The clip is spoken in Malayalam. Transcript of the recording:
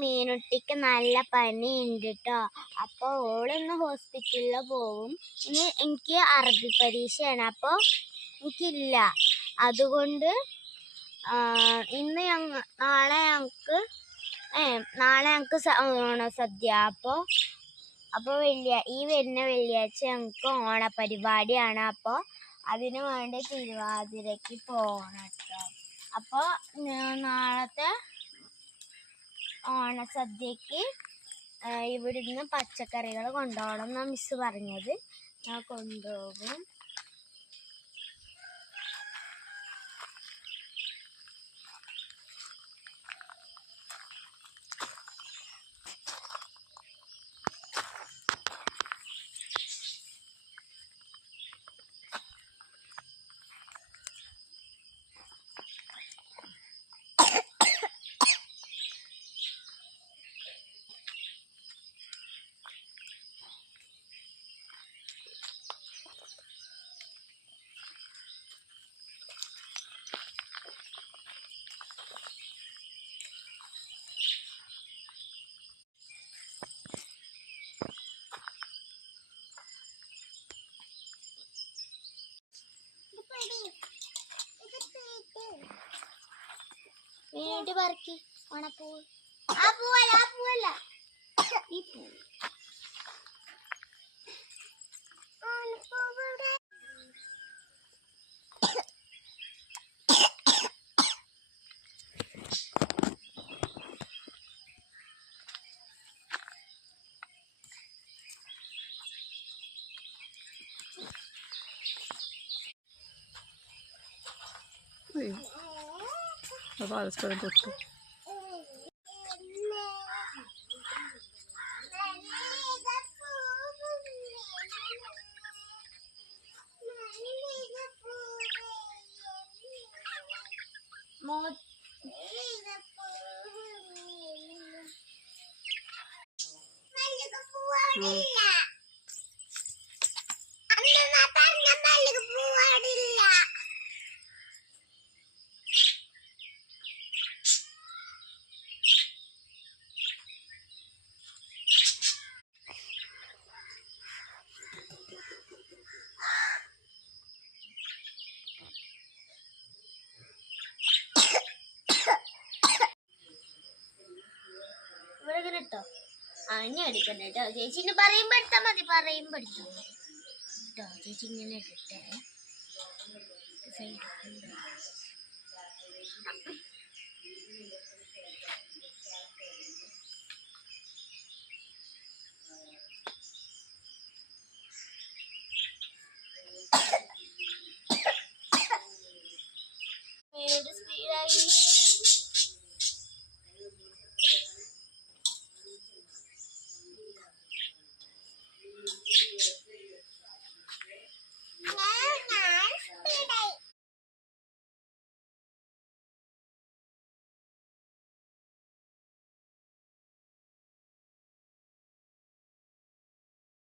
മീനുട്ടിക്ക് നല്ല പനിയുണ്ട് കേട്ടോ. അപ്പോൾ ഓളൊന്ന് ഹോസ്പിറ്റലിൽ പോവും. ഇനി എനിക്ക് അറബി പരീക്ഷയാണ്, അപ്പോൾ എനിക്കില്ല. അതുകൊണ്ട് ഇന്ന് നാളെ ഞങ്ങൾക്ക് ഓണസദ്യ. അപ്പോൾ ഈ വരുന്ന വെള്ളിയാഴ്ച ഞങ്ങൾക്ക് ഓണപരിപാടിയാണ്. അപ്പോൾ അതിനു വേണ്ടി തിരുവാതിരയ്ക്ക് പോകണം കേട്ടോ. അപ്പോൾ നാളത്തെ ഓണസദ്യക്ക് ഇവിടുന്ന് പച്ചക്കറികൾ കൊണ്ടുപോകണം എന്നാണ് മിസ് പറഞ്ഞത്. ഞാൻ കൊണ്ടുപോകും. മീനുട്ടി പറക്കി ഓണപ്പൂവ്. ആ പൂവല്ല ഈ പൂവ്. തൊട്ട് കേട്ടോ. ഇനി എടുക്കണ്ട കേട്ടോ. ചേച്ചിന് പറയുമ്പോ എടുത്താൽ മതി. പറയുമ്പോ എടുത്താൽ മതി കേട്ടോ. ചേച്ചി ഇങ്ങനെ എടുത്തേ.